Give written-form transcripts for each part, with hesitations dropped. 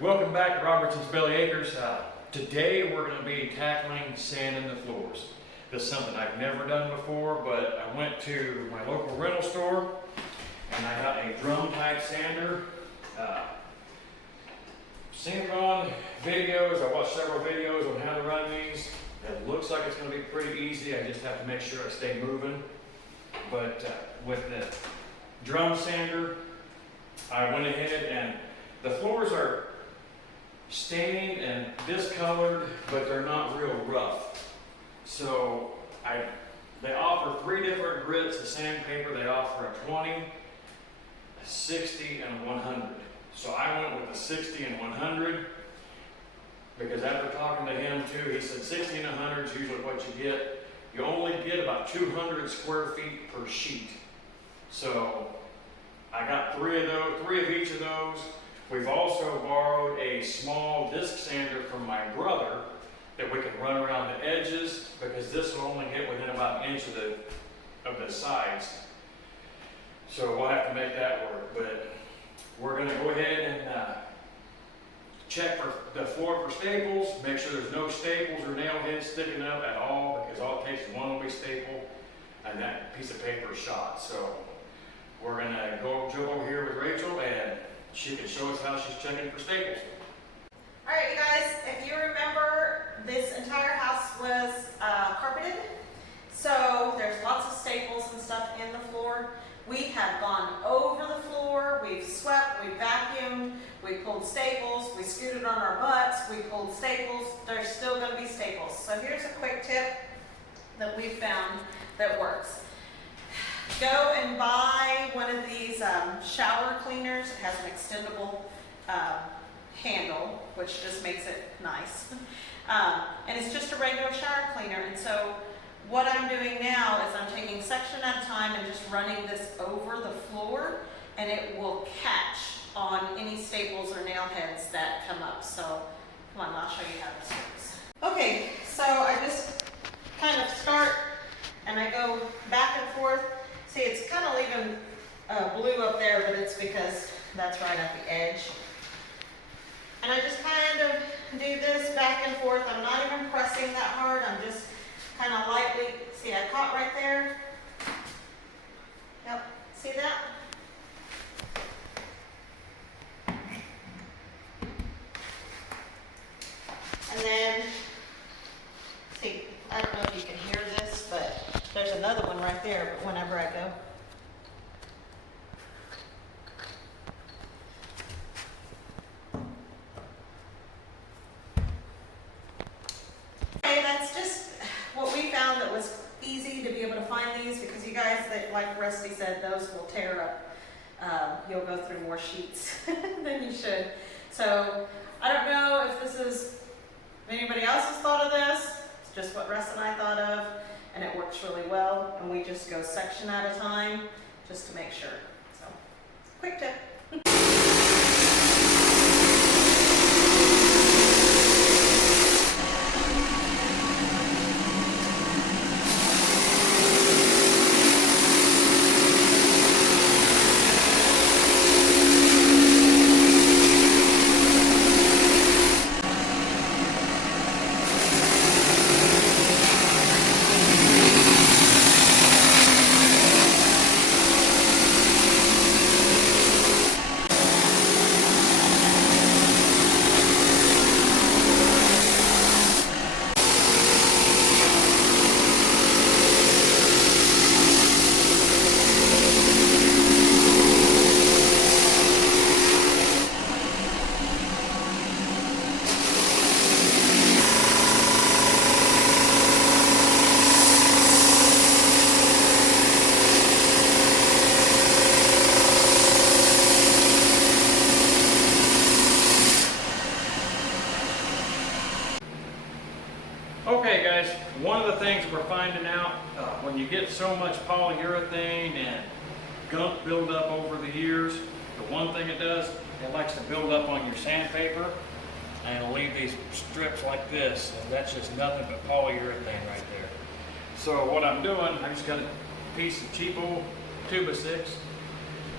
Welcome back to Robertson's Belly Acres. Today we're going to be tackling sanding the floors. This is something I've never done before, but I went to my local rental store and I got a drum type sander. Seen it on videos. I watched several videos on how to run these. It looks like it's going to be pretty easy. I just have to make sure I stay moving. But with the drum sander, I went ahead and the floors are stained and discolored, but they're not real rough. So they offer 3 different grits of sandpaper. They offer a 20, a 60, and a 100. So I went with the 60 and 100 because after talking to him too, he said 60 and 100 is usually what you get. You only get about 200 square feet per sheet. So I got 3 of each of those. We've also borrowed a small disc sander from my brother that we can run around the edges because this will only get within about an inch of the sides. So we'll have to make that work. But we're going to go ahead and check for the floor for staples, make sure there's no staples or nail heads sticking up at all, because all it takes is one will be stapled and that piece of paper is shot. So we're going to jump over here with Rachel and she can show us how she's checking for staples. Alright you guys, if you remember, this entire house was carpeted, so there's lots of staples and stuff in the floor. We have gone over the floor, we've swept, we've vacuumed, we pulled staples, we scooted on our butts, we pulled staples. There's still going to be staples. So here's a quick tip that we found that works. Go and buy one of these shower cleaners. It has an extendable handle, which just makes it nice. And it's just a regular shower cleaner. And so what I'm doing now is I'm taking section at a time and just running this over the floor, and it will catch on any staples or nail heads that come up. So come on, I'll show you how this works. Okay, so I just kind of start and I go back and forth. See, it's kind of leaving blue up there, but it's because that's right at the edge. And I just kind of do this back and forth. I'm not even pressing that hard. I'm just kind of lightly, see, I caught right there. Yep, see that? And then, see, I don't know if you can hear this, but there's another one right there, but whenever I go. Okay, that's just what we found that was easy to be able to find these, because you guys, that, like Rusty said, those will tear up. You'll go through more sheets than you should. So I don't know if this is, anybody else has thought of this. It's just what Russ and I thought of, and it works really well. And we just go section at a time just to make sure. So, quick tip. Okay guys, one of the things we're finding out when you get so much polyurethane and gunk build up over the years, the one thing it does, it likes to build up on your sandpaper and it'll leave these strips like this, and that's just nothing but polyurethane right there. So what I'm doing, I just got a piece of cheap old 2x6.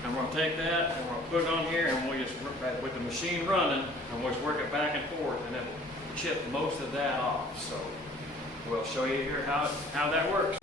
And we're gonna take that and we're gonna put it on here, and we'll just, with the machine running, and we'll just work it back and forth, and it'll chip most of that off. So we'll show you here how that works.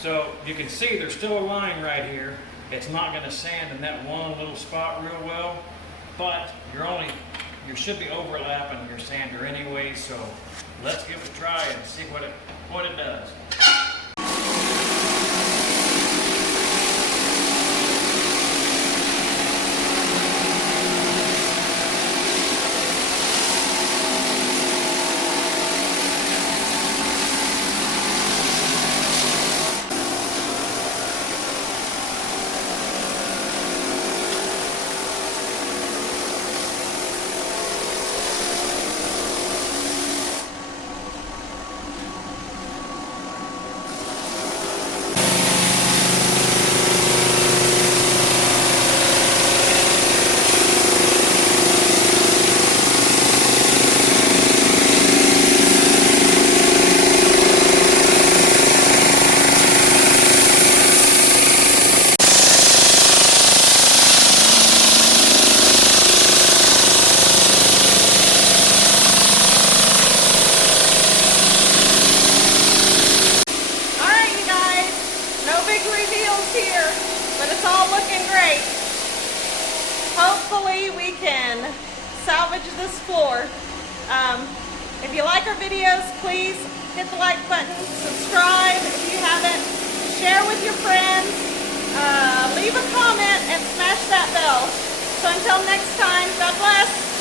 So you can see there's still a line right here. It's not going to sand in that one little spot real well, but you should be overlapping your sander anyway. So let's give it a try and see what it does. Here, but it's all looking great. Hopefully we can salvage this floor. If you like our videos, please hit the like button, subscribe if you haven't, share with your friends, leave a comment, and smash that bell. So until next time, God bless.